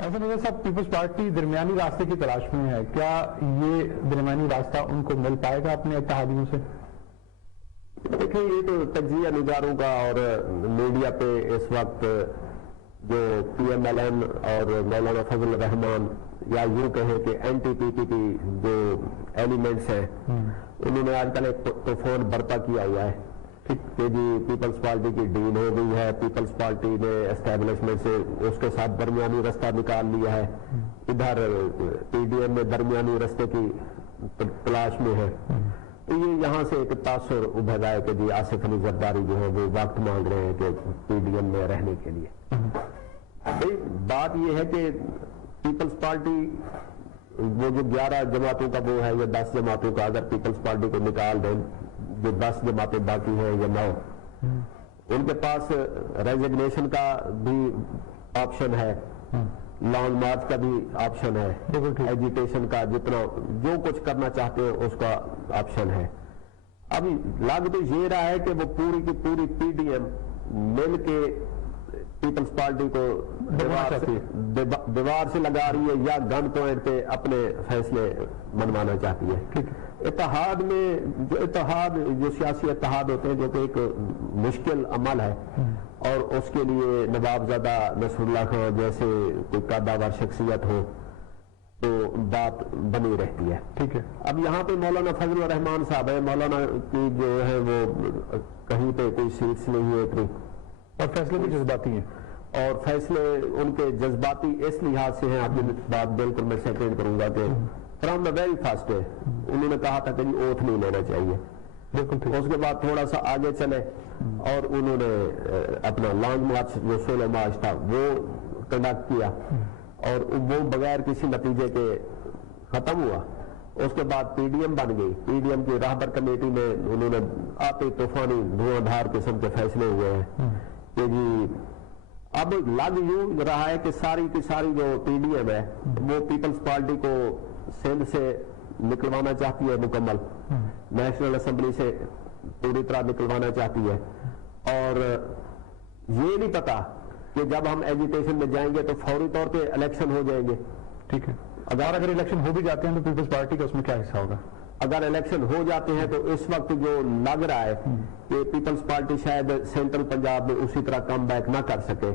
ایسا نظر صاحب پیپلز پارٹی درمیانی راستے کی تلاش میں ہے، کیا یہ درمیانی راستہ ان کو مل پائے گا اپنے اتحادیوں سے؟ دیکھیں، یہ تو تجزیہ نگاروں کا اور میڈیا پہ اس وقت جو پی ایم ایل این اور مولانا فضل الرحمان یا یوں کہیں کہ این ٹی پی پی کی جو ایلیمنٹس ہیں انہوں نے آج کل ایک طوفان برپا کیا ہوا ہے کہ جی پیپلز پارٹی کی ڈیل ہو گئی ہے، پیپلز پارٹی نے اسٹیبلشمنٹ سے اس کے ساتھ درمیانی رستہ نکال لیا ہے، ادھر پی ڈی ایم میں درمیانی رستے کی تلاش میں ہے. تو یہ یہاں سے ایک تاثر ابھر رہا ہے کہ جی آصف علی زرداری جو ہے وہ وقت مانگ رہے ہیں کہ پی ڈی ایم میں رہنے کے لیے. بات یہ ہے کہ پیپلز پارٹی وہ جو 11 جماعتوں کا وہ ہے یا 10 جماعتوں کا، اگر پیپلز پارٹی کو نکال دیں، جو 10 جماعتیں باقی ہیں یا 9، ان کے پاس ریزگنیشن کا بھی آپشن ہے، لانگ مارچ کا بھی آپشن ہے، ایجیٹیشن کا جتنا جو کچھ کرنا چاہتے ہیں اس کا آپشن ہے. اب لگ تو یہ رہا ہے کہ وہ پوری کی پوری پی ڈی ایم مل کے پیپلز پارٹی کو دیوار سے لگا رہی ہے یا گن پوائنٹ پہ اپنے فیصلے منوانا چاہتی ہے. اتحاد میں جو سیاسی اتحاد ہوتے ہیں جو کہ ایک مشکل عمل ہے اور اس کے لیے نوابزادہ نصر اللہ خان جیسے کوئی قادآور شخصیت ہو تو بات بنی رہتی ہے. ٹھیک ہے. اب یہاں پہ مولانا فضل الرحمان صاحب ہے، مولانا کی جو ہے وہ کہیں پہ کوئی سیٹس نہیں ہے اتنی، اور فیصلے بھی جذباتی ہیں، اور فیصلے ان کے جذباتی اس لحاظ سے ہیں. آپ کی بات بالکل میں سیکنڈ کروں گا کہ from the very first day انہوں نے کہا تھا کہ جی اوتھ نہیں لینا چاہیے. بالکل. اس کے بعد تھوڑا سا آگے چلے اور انہوں نے اپنا لانگ مارچ جو 16 مارچ تھا وہ کنڈکٹ کیا اور وہ بغیر کسی نتیجے کے ختم ہوا. اس کے بعد پی ڈی ایم بن گئی. پی ڈی ایم کی راہبر کمیٹی میں انہوں نے آتے طوفانی دھواں دھار قسم کے فیصلے ہوئے ہیں کہ جی اب لگ یوں رہا ہے کہ ساری کی ساری جو پی ڈی ایم ہے وہ پیپلز پارٹی کو سندھ سے نکلوانا چاہتی ہے، مکمل نیشنل اسمبلی سے پوری طرح نکلوانا چاہتی ہے. اور یہ نہیں پتا کہ جب ہم ایجیٹیشن میں جائیں گے تو فوری طور پہ الیکشن ہو جائیں گے. ٹھیک ہے. اگر الیکشن ہو بھی جاتے ہیں تو پیپلز پارٹی کا اس میں کیا حصہ ہوگا؟ اگر الیکشن ہو جاتے ہیں تو اس وقت جو لگ رہا ہے کہ پیپلز پارٹی شاید سینٹرل پنجاب میں اسی طرح کم بیک نہ کر سکے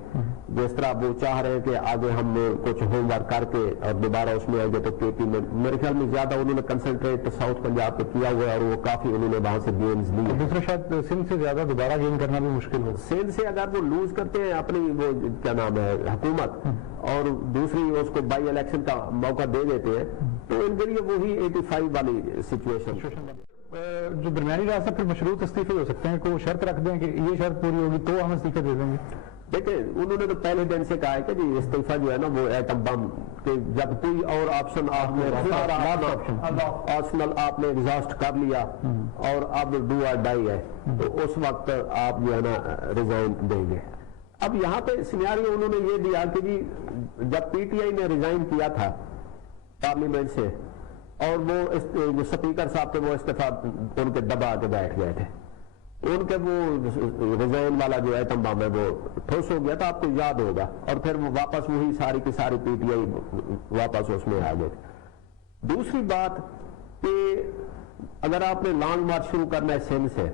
جس طرح وہ چاہ رہے ہیں کہ آگے ہم نے کچھ ہوم ورک کر کے اور دوبارہ اس میں آئیں گے. تو کے پی میں میرے خیال میں زیادہ انہوں نے کنسنٹریٹ ساؤتھ پنجاب پہ کیا ہوا ہے اور وہ کافی انہوں نے وہاں سے گیمز لی. دوسرا شاید سندھ سے زیادہ دوبارہ گیم کرنا بھی مشکل ہو. سندھ سے اگر وہ لوز کرتے ہیں اپنی وہ کیا نام ہے حکومت اور دوسری اس کو بائی الیکشن کا موقع دے دیتے ہیں تو ان کے لیے وہی 85 والی سچویشن. جو درمیانی راستہ پھر مشروط استعفے ہو سکتے ہیں، کوئی شرط رکھ دیں کہ یہ شرط پوری ہوگی تو ہم استعفے دے دیں گے. دیکھیں انہوں نے تو پہلے دن سے کہا ہے کہ جی استعفیٰ جو ہے نا وہ ایٹم بم کہ جب کوئی اور آپشن آپ نے آپشنل آپ نے ایگزاسٹ کر لیا اور اب ڈو اور ڈائی ہے تو اس وقت آپ جو ہے نا ریزائن دیں گے. اب یہاں پہ سینیریو انہوں نے یہ دیا کہ جی جب پی ٹی آئی نے ریزائن کیا تھا پارلیمنٹ سے اور وہ جو سپیکر صاحب تھے وہ استعفیٰ ان کے دبا کے بیٹھ گئے تھے، ان کے وہ ریزائن والا جو ایٹم بم ہے وہ ٹھوس ہو گیا تھا، آپ کو یاد ہوگا، اور پھر وہ واپس وہی ساری کی ساری پی ٹی آئی واپس اس میں آ گئے. دوسری بات کہ اگر آپ نے لانگ مارچ شروع کرنا ہے سندھ سے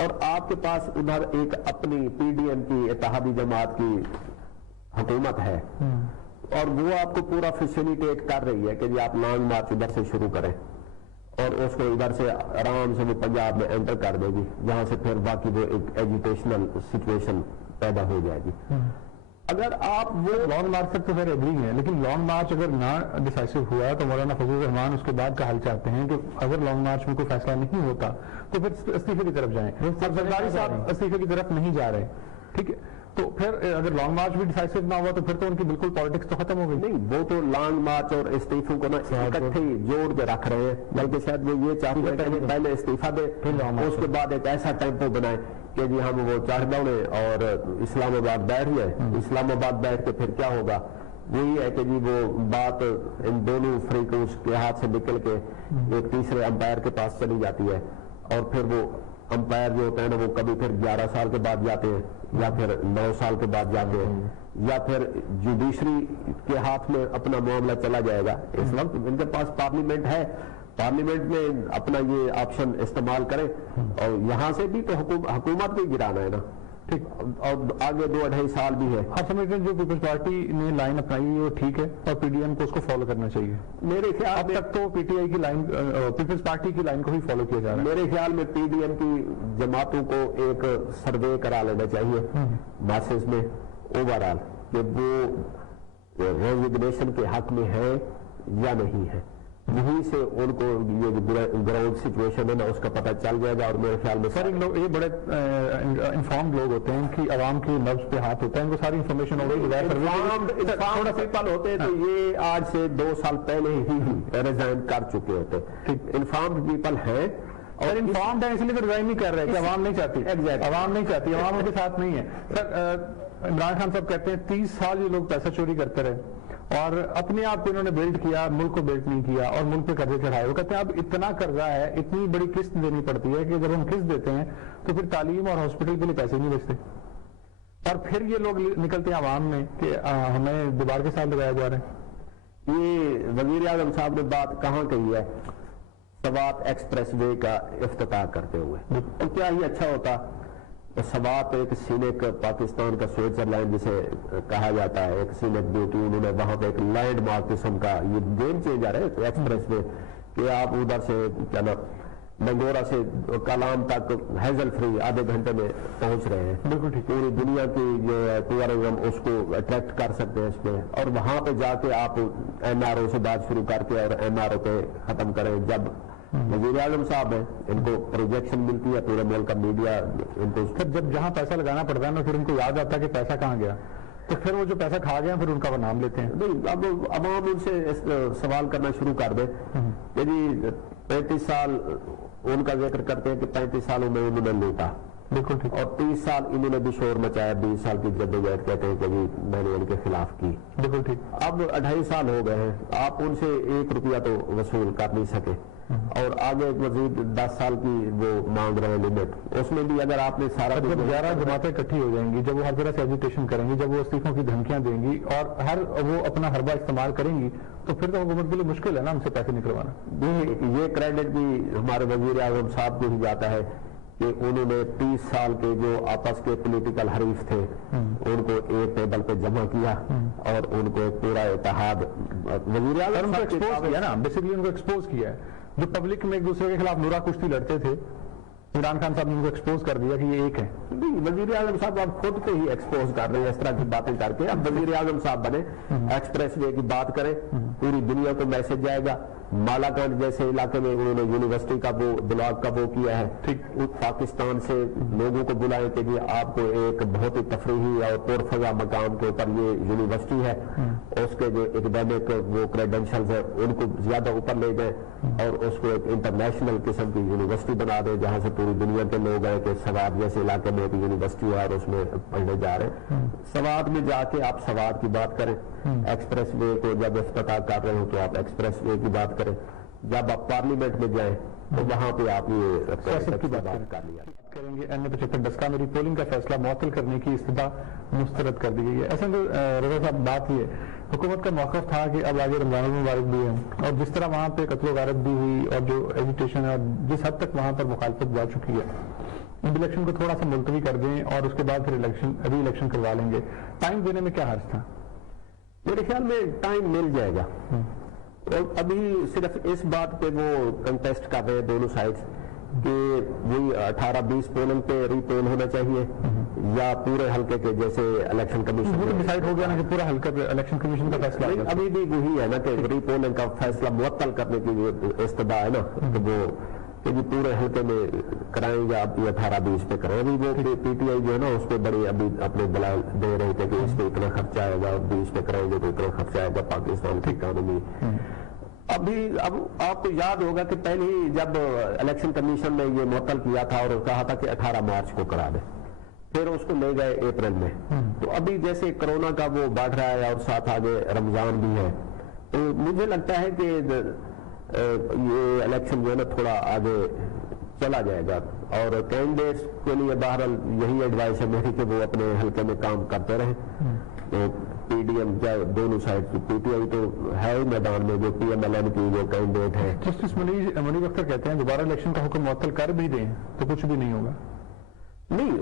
اور آپ کے پاس ادھر ایک اپنی پی ڈی ایم کی اتحادی جماعت کی حکومت ہے اور وہ آپ کو پورا فیسیلیٹیٹ کر رہی ہے کہ جی آپ لانگ مارچ ادھر سے شروع کریں اور اس کو ادھر سے آرام سے وہ پنجاب میں انٹر کر دے گی جہاں سے پھر باقی وہ ایک ایجیٹیشنل سچویشن پیدا ہو جائے گی. اگر آپ وہ لانگ مارچ تک تو پھر ایگری ہیں، لیکن لانگ مارچ اگر نہ ڈیسائسو ہوا تو مولانا فضل الرحمان اس کے بعد کا حل چاہتے ہیں کہ اگر لانگ مارچ میں کوئی فیصلہ نہیں ہوتا تو پھر استعفے کی طرف جائیں. زرداری صاحب استعفے کی طرف نہیں جا رہے. ٹھیک ہے. تو پھر اگر لانگ مارچ بھی ڈیسائسو نہ ہوا تو پھر تو ان کی بالکل پالیٹکس تو ختم ہو گئی. نہیں، وہ تو لانگ مارچ اور استعفوں کو نا اکٹھے ہی جوڑ کے رکھ رہے ہیں، بلکہ شاید وہ یہ چاہتے ہیں کہ پہلے استعفیٰ دے اس کے بعد ایک ایسا ٹیمپو بنائے کہ جی ہم وہ چڑھ دوڑے اور اسلام آباد بیٹھ گئے. اسلام آباد بیٹھ کے پھر کیا ہوگا وہی ہے کہ جی وہ بات ان دونوں فریقوں کے ہاتھ سے نکل کے ایک تیسرے امپائر کے پاس چلی جاتی ہے اور پھر وہ امپائر جو ہوتے ہیں نا وہ کبھی پھر 11 سال کے بعد جاتے ہیں یا پھر 9 سال کے بعد جاتے ہیں یا پھر جوڈیشری کے ہاتھ میں اپنا معاملہ چلا جائے گا. اس وقت ان کے پاس پارلیمنٹ ہے, پارلیمنٹ میں اپنا یہ آپشن استعمال کرے اور یہاں سے بھی تو حکومت بھی گرانا ہے نا, ٹھیک, اور آگے 2-2.5 سال بھی ہے. آپ سمجھتے ہیں جو پیپلز پارٹی نے لائن اپنائی ہے وہ ٹھیک ہے اور پی ڈی ایم کو اس کو فالو کرنا چاہیے؟ میرے خیال اب تک تو پی ٹی آئی کی لائن, پیپلز پارٹی کی لائن کو ہی فالو کیا جا رہا ہے. میرے خیال میں پی ڈی ایم کی جماعتوں کو ایک سروے کرا لینا چاہیے میسز میں اوور آل کہ وہ ریزگنیشن کے حق میں ہے یا نہیں ہے. وہیں سے ان کو یہ گراؤنڈ سچویشن ہے نا اس کا پتہ چل جائے گا. اور میرے خیال میں سر لوگ یہ بڑے انفارمڈ لوگ ہوتے ہیں کہ عوام کی نبض پہ ہاتھ ہوتا ہے, ان کو ساری انفارمیشن ہو گئی. تھوڑا پیپل ہوتے تو یہ آج سے 2 سال پہلے ہی ریزائن کر چکے ہوتے. انفارمڈ پیپل ہیں اور انفارمڈ ہیں اس لیے تو ریزائن نہیں کر رہے کہ عوام نہیں چاہتی. عوام نہیں چاہتی, عوام ان کے ساتھ نہیں ہے. سر عمران خان صاحب کہتے ہیں 30 سال یہ لوگ پیسہ چوری کرتے رہے اور اپنے آپ کو انہوں نے بلڈ کیا, ملک کو بلڈ نہیں کیا اور ملک پہ قرضے چڑھائے. وہ کہتے ہیں اب اتنا قرضہ ہے, اتنی بڑی قسط دینی پڑتی ہے کہ جب ہم قسط دیتے ہیں تو پھر تعلیم اور ہاسپٹل کے لیے پیسے نہیں بچتے. اور پھر یہ لوگ نکلتے ہیں عوام میں کہ ہمیں دوبار کے ساتھ لگایا جا رہا ہے. یہ وزیر اعظم صاحب نے بات کہاں کہی ہے سوات ایکسپریس وے کا افتتاح کرتے ہوئے, تو کیا ہی اچھا ہوتا. سوات ایک سینک پاکستان کا سوئٹزرلینڈ جسے کہا جاتا ہے, ایک سینک بیوٹی, انہوں نے وہاں پہ ایک لینڈ مارک قسم کا یہ گیم چینجر ہے ایکسپریس وے کہ آپ ادھر سے کیا نا منگورا سے کلام تک ہیزل فری آدھے گھنٹے میں پہنچ رہے ہیں. بالکل ٹھیک. پوری دنیا کی جو ٹورزم اس کو اٹریکٹ کر سکتے ہیں اس میں, اور وہاں پہ جا کے آپ این آر او سے بات شروع کر کے اور این آر او پہ ختم کریں. جب وزیر اعظم صاحب ہیں ان کو پروجیکشن ملتی ہے, پورے ملک کا میڈیا ان کو جب جہاں پیسہ لگانا پڑتا ہے نا پھر ان کو یاد آتا ہے کہ پیسہ کہاں گیا, تو پھر وہ جو پیسہ کھا گیا پھر ان کا وہ نام لیتے ہیں. نہیں, اب عوام ان سے سوال کرنا شروع کر دے کہ جی 35 سال ان کا ذکر کرتے ہیں کہ 35 سالوں میں انہوں نے لوٹا. بالکل ٹھیک. اور 30 سال انہوں نے بھی شور مچایا, 20 سال کی جدوجہد کہتے ہیں کہ جی میں نے ان کے خلاف کی. بالکل ٹھیک. اب 2.5 سال ہو گئے ہیں, آپ ان سے 1 روپیہ تو وصول کر نہیں سکے اور آگے مزید 10 سال کی وہ مانگ رہے ہیں لمٹ. اس میں بھی اگر آپ نے سارا جب 11 جماعتیں اکٹھی ہو جائیں گی, جب وہ ہر طرح سے ایجیٹیشن کریں گی, جب وہ استعفوں کی دھمکیاں دیں گی اور وہ اپنا حربہ استعمال کریں گی, تو پھر تو حکومت کے لیے مشکل ہے نا ان سے پیسے نکلوانا. یہ کریڈٹ بھی ہمارے وزیر اعظم صاحب کو ہی جاتا ہے کہ انہوں نے 30 سال کے جو آپس کے پولیٹیکل حریف تھے ان کو ایک ٹیبل پہ جمع کیا اور ان کو ایک پورا اتحاد وزیر اعظم کو ایکسپوز کیا نا, بیسیکلی ان کو ایکسپوز کیا ہے. جو پبلک میں ایک دوسرے کے خلاف نورا کشتی لڑتے تھے, عمران خان صاحب نے ان کو ایکسپوز کر دیا کہ یہ ایک ہے. وزیر اعظم صاحب اب خود کو ہی ایکسپوز کر رہے ہیں اس طرح کی باتیں کر کے. اب وزیر اعظم صاحب بنے, ایکسپریس وے کی بات کریں, پوری دنیا کو میسج جائے گا. مالاکنڈ جیسے علاقے میں انہوں نے یونیورسٹی کا وہ بلاک کا وہ کیا ہے, پاکستان سے لوگوں کو بلائے کہ جی آپ کو ایک بہت ہی تفریحی اور پرفضا مقام کے اوپر یہ یونیورسٹی ہے, اس کے جو اکیڈیمک وہ کریڈینشلز ہیں ان کو زیادہ اوپر لے گئے اور اس کو ایک انٹرنیشنل قسم کی یونیورسٹی بنا دیں جہاں سے پوری دنیا کے لوگ ہیں کہ سوات جیسے علاقے میں ایک یونیورسٹی ہے اور اس میں پڑھنے جا رہے ہیں. سوات میں جا کے آپ سوات کی بات کریں, ایکسپریس وے کو جب افتتاح کر رہے ہو تو آپ ایکسپریس وے کی بات کریں. جب آپ پارلیمنٹ میں جائیں تو وہاں پہ آپ یہ سیاست کی بات کر لیا کریں گے. این75 کا میری پولنگ کا فیصلہ معطل کرنے کی استدعا مسترد کر دی گئی ہے. ایسا رضا صاحب بات یہ ہے, حکومت کا موقف تھا کہ اب آگے رمضان المبارک بھی ہے اور جس طرح وہاں پہ قتل و غارت بھی ہوئی اور جو ایجیٹیشن ہے اور جس حد تک وہاں پر مخالفت جا چکی ہے, الیکشن کو تھوڑا سا ملتوی کر دیں اور اس کے بعد پھر ری الیکشن کروا لیں گے. ٹائم دینے میں کیا حرج تھا؟ میرے خیال میں ٹائم مل جائے گا. اور ابھی صرف اس بات پہ وہ کنٹیسٹ کر رہے ہیں دونوں سائڈز کہ وہی 18-20 پولنگ پہ ری پول ہونا چاہیے یا پورے حلقے کے جیسے الیکشن کمیشن ڈیسائیڈ ہو گیا نا کہ پورا حلقہ الیکشن کمیشن کا فیصلہ. ابھی بھی وہی ہے نا کہ ری پولنگ کا فیصلہ معطل کرنے کی استدعا ہے نا کہ وہ کہ جی پورے حلقے میں کرائیں گے آپ 18-20 پہ کریں. ابھی وہ پی ٹی آئی جو ہے نا اس پہ بڑی ابھی اپنے دلائل دے رہے تھے کہ اس پہ اتنا خرچہ آئے گا اور 20 پہ کرائیں گے تو اتنا خرچہ آئے گا پاکستان کی اکانومی. ابھی اب آپ کو یاد ہوگا کہ پہلے ہی جب الیکشن کمیشن نے یہ معطل کیا تھا اور کہا تھا کہ 18 مارچ کو کرا دے, پھر اس کو لے گئے اپریل میں. تو ابھی جیسے کرونا کا وہ بڑھ رہا ہے اور ساتھ آگے رمضان بھی ہے, تو مجھے لگتا ہے کہ یہ الیکشن جو ہے نا تھوڑا آگے چلا جائے گا اور کینڈیڈیٹس کے لیے بہرحال یہی ایڈوائس ہے میری کہ وہ اپنے حلقے میں کام کرتے رہیں. تو پی ڈی ایم کیا دونوں سائڈ پی ٹی آئی تو ہے ہی میدان میں, جو پی ایم ایل این کی جو کینڈیڈیٹ ہے. جسٹس منیب اختر کہتے ہیں دوبارہ الیکشن کا حکم معطل کر بھی دیں تو کچھ بھی نہیں ہوگا. نہیں,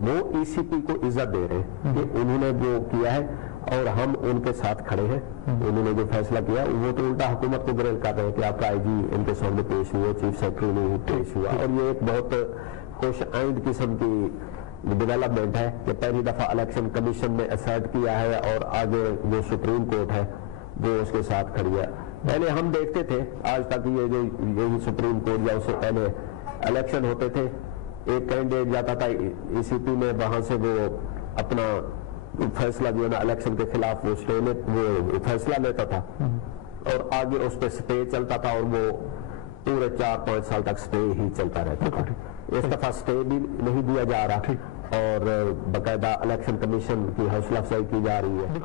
وہ ای سی پی کو عزت دے رہے ہیں کہ انہوں نے جو کیا ہے اور ہم ان کے ساتھ کھڑے ہیں. انہوں نے جو فیصلہ کیا وہ تو الٹا حکومت کو گریل کر رہے ہیں کہ آپ کا آئی جی ان کے سامنے پیش ہوئے, چیف سیکرٹری نہیں پیش ہوا. اور یہ ایک بہت خوش آئند قسم کی ڈیولپمنٹ ہے کہ پہلی دفعہ الیکشن کمیشن نے اسرٹ کیا ہے اور آگے جو سپریم کورٹ ہے وہ اس کے ساتھ کھڑی ہے. پہلے ہم دیکھتے تھے آج تک یہ جو یہی سپریم کورٹ یا اس سے پہلے الیکشن ہوتے تھے, ایک کینڈیڈیٹ جاتا تھا ای سی پی میں, وہاں سے وہ اپنا فیصلہ جو ہے نا الیکشن کے خلاف وہ فیصلہ لیتا تھا اور آگے اس پہ سٹے چلتا تھا اور وہ پورے 4-5 سال تک سٹے ہی چلتا رہتا تھا. اس دفعہ سٹے بھی نہیں دیا جا رہا اور باقاعدہ الیکشن کمیشن کی حوصلہ افزائی کی جا رہی ہے.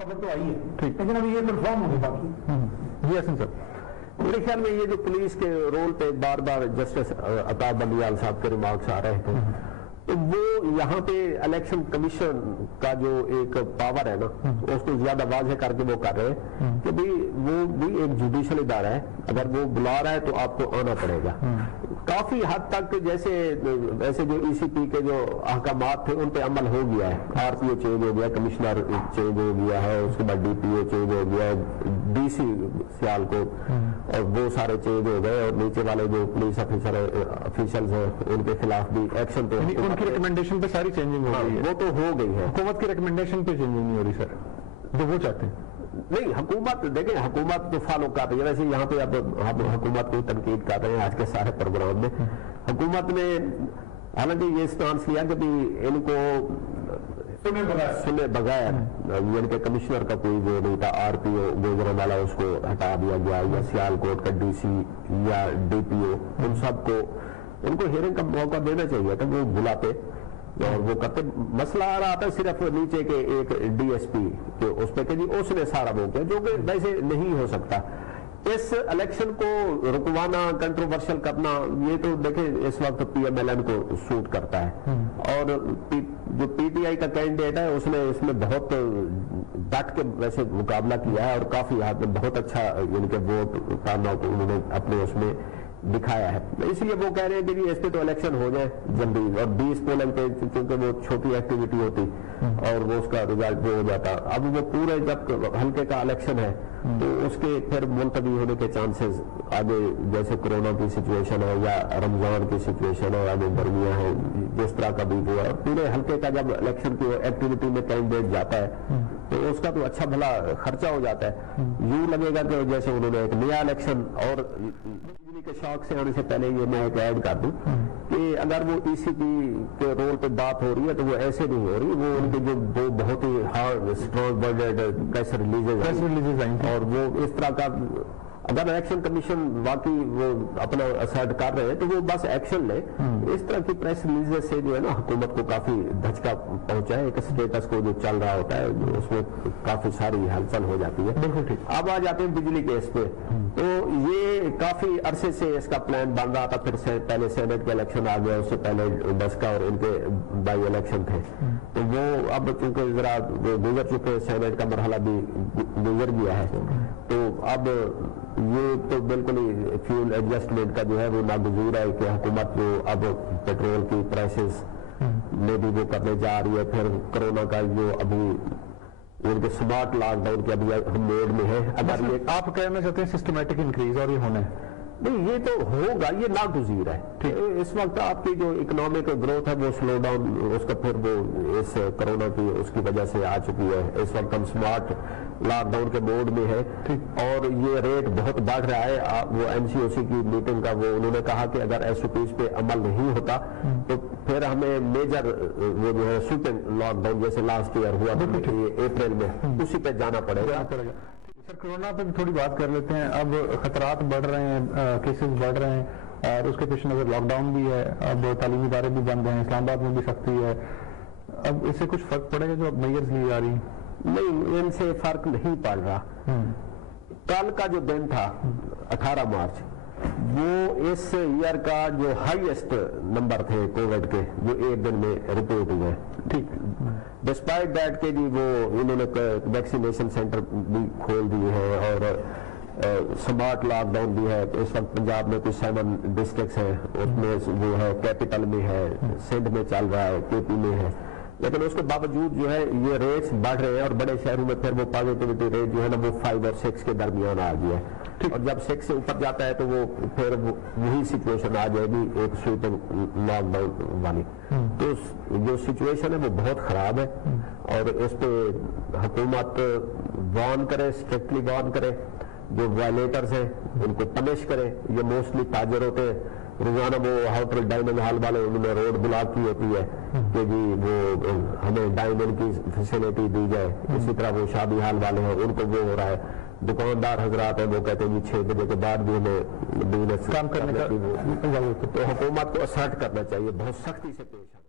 خبر تو آئی ہے لیکن ابھی یہ کنفرم ہوگی باقی. جی حسن صاحب, میرے خیال میں یہ جو پولیس کے رول پہ بار بار جسٹس عطا بندیال صاحب کے ریمارکس آ رہے تھے, تو وہ یہاں پہ الیکشن کمیشن کا جو ایک پاور ہے نا اس کو زیادہ واضح کر کے وہ کر رہے ہیں کہ بھی وہ بھی ایک جوڈیشل ادارہ ہے, اگر وہ بلا رہا ہے تو آپ کو آنا پڑے گا. کافی حد تک ویسے جو ای سی پی کے جو احکامات تھے ان پہ عمل ہو گیا ہے. آر پی او چینج ہو گیا, کمشنر چینج ہو گیا ہے, اس کے بعد ڈی پی او چینج ہو گیا ہے, ڈی سی سیالکوٹ, اور وہ سارے چینج ہو گئے, اور نیچے والے جو پولیس افیشلز ہیں ان کے خلاف بھی ایکشن پہ ان کی ریکمنڈیشن پہ ساری چینجنگ ہو رہی ہے. وہ تو ہو گئی ہے, حکومت کی ریکمنڈیشن پہ چینجنگ نہیں ہو رہی سر, جو وہ چاہتے ہیں. نہیں, حکومت دیکھیں حکومت تو فالو کر رہی ہے. ویسے یہاں پہ اب ہم حکومت کو تنقید کر رہے ہیں آج کے سارے پروگرام میں. حکومت نے حالانکہ یہ اسٹانس لیا کہ ان کو سنے بغیر یعنی کہ کمشنر کا کوئی وہ نہیں تھا, آر پی او گوجران والا اس کو ہٹا دیا گیا, یا سیال کوٹ کا ڈی سی یا ڈی پی او, ان سب کو ان کو ہیئرنگ کا موقع دینا چاہیے تھا. وہ بلاتے اور وہ کرتے. مسئلہ آ رہا تھا صرف نیچے کے ایک ڈی ایس پی کے اس پہ کہ جی اس نے سارا وہ کیا, جو کہ ویسے نہیں ہو سکتا. اس الیکشن کو رکوانا, کنٹروورشل کرنا, یہ تو دیکھیں اس وقت پی ایم ایل این کو سوٹ کرتا ہے. اور جو پی ٹی آئی کا کینڈیڈیٹ ہے اس نے اس میں بہت ڈٹ کے ویسے مقابلہ کیا ہے اور کافی حد میں بہت اچھا یعنی کہ ووٹ ٹرن آؤٹ انہوں نے اپنے اس میں دکھایا ہے. اس لیے وہ کہہ رہے ہیں کہ جی اس پہ تو الیکشن ہو جائے جلدی, اور 20 پولنگ پہ چونکہ وہ چھوٹی ایکٹیویٹی ہوتی اور وہ اس کا رزلٹ وہ ہو جاتا. اب وہ پورے جب ہلکے کا الیکشن ہے تو اس کے پھر ملتوی ہونے کے چانسز آگے, جیسے کورونا کی سچویشن ہے یا رمضان کی سچویشن ہے, آگے گرمیاں ہیں, جس طرح کا بھی وہ ہے, پورے ہلکے کا جب الیکشن کی ایکٹیویٹی میں کینڈیڈیٹ جاتا ہے تو اس کا تو اچھا بھلا خرچہ ہو جاتا ہے. یوں لگے گا کہ جیسے انہوں نے ایک نیا الیکشن. اور کے شوق سے آنے سے پہلے یہ میں ایک ایڈ کر دوں کہ اگر وہ ای سی پی کے رول پہ بات ہو رہی ہے تو وہ ایسے نہیں ہو رہی. وہ ان کے جو دو بہت ہی hard strong worded press releases اور وہ اس طرح کا, اگر الیکشن کمیشن واقعی وہ اپنا اسرٹ کر رہے ہیں تو وہ بس ایکشن لے. اس طرح کی پریس ریلیزز سے جو ہے نا حکومت کو کافی دھچکا پہنچا ہے. ایک اسٹیٹس کو جو چل رہا ہوتا ہے اس میں کافی ساری ہلچل ہو جاتی ہے. بالکل ٹھیک. اب آ جاتے ہیں بجلی کیس پہ. تو یہ کافی عرصے سے اس کا پلان بن رہا تھا. پھر سے پہلے سینٹ کا الیکشن آ گیا, اس سے پہلے ڈسکا اور ان کے بائی الیکشن تھے. تو وہ اب چونکہ ذرا گزر چکے, سینٹ کا مرحلہ بھی گزر گیا ہے, تو اب یہ تو بالکل ہی فیول ایڈجسٹمنٹ کا جو ہے وہ ناگزیر ہے کہ حکومت جو اب پیٹرول کی پرائسز میں بھی وہ کرنے جا رہی ہے. پھر کرونا کا جو ابھی ان کے سمارٹ لاک ڈاؤن کے ابھی ہم موڈ میں ہے. اگر یہ آپ کہنا چاہتے ہیں سسٹمیٹک انکریز اور یہ ہونا ہے, نہیں یہ تو ہوگا, یہ ناگزیر ہے. اس وقت آپ کی جو اکنامک گروتھ ہے وہ سلو ڈاؤن, اس کا پھر وہ اس کرونا کی اس کی وجہ سے آ چکی ہے. اس وقت ہم سمارٹ لاک ڈاؤن کے موڈ میں ہے اور یہ ریٹ بہت بڑھ رہا ہے. وہ این سی او سی کی میٹنگ کا وہ انہوں نے کہا کہ اگر ایس او پیز پہ عمل نہیں ہوتا تو پھر ہمیں میجر وہ جو ہے سوپر لاک ڈاؤن جیسے لاسٹ ایئر ہوا اپریل میں اسی پہ جانا پڑے گا. سر کورونا پہ بھی تھوڑی بات کر لیتے ہیں. اب خطرات بڑھ رہے ہیں, کیسز بڑھ رہے ہیں, اور اس کے پیش نظر لاک ڈاؤن بھی ہے. اب تعلیمی ادارے بھی بند ہیں, اسلام آباد میں بھی سختی ہے. اب اس سے کچھ فرق پڑے گا جو اب میئرز لی جا رہی ہیں؟ نہیں, ان سے فرق نہیں پڑ رہا. کل کا جو دن تھا 18 مارچ, وہ اس ایئر کا جو ہائیسٹ نمبر تھے کووڈ کے جو ایک دن میں رپورٹ ہوئے. ٹھیک ڈسپائٹ دیٹ کہ جی وہ انہوں نے ویکسینیشن سینٹر بھی کھول دیے ہیں اور سمارٹ لاک ڈاؤن بھی ہے. اس وقت پنجاب میں کچھ 7 ڈسٹرکٹس ہیں, اس میں وہ ہے کیپٹل میں ہے, سندھ میں چل رہا ہے, کے پی میں ہے, لیکن اس کے باوجود جو ہے یہ ریٹس بڑھ رہے ہیں اور بڑے شہروں میں پھر وہ پازیٹیوٹی ریٹ جو ہے نا وہ 5 اور 6 کے درمیان آ گیا ہے. اور جب 6 سے اوپر جاتا ہے تو وہ پھر وہی سچویشن آ جائے گی ایک سویپنگ لاک ڈاؤن والی. تو جو سچویشن ہے وہ بہت خراب ہے اور اس پہ حکومت وارن کرے, اسٹرکٹلی وارن کرے. جو وائلیٹرز ہیں ان کو پنش کرے. یہ موسٹلی تاجر ہوتے ہیں, روزانہ وہ ہوٹل ڈائمنڈ ہال والے انہوں نے روڈ بلاک کی ہوتی ہے کہ جی وہ ہمیں ڈائمنڈ کی فیسلٹی دی جائے. اسی طرح وہ شادی ہال والے ہیں, ان کو وہ ہو رہا ہے. دکاندار حضرات ہیں وہ کہتے ہیں جی 6 بجے کے بعد بھی ہمیں بزنس کام کرنے کا. تو حکومت کو اسرٹ کرنا چاہیے, بہت سختی سے پیش آنا.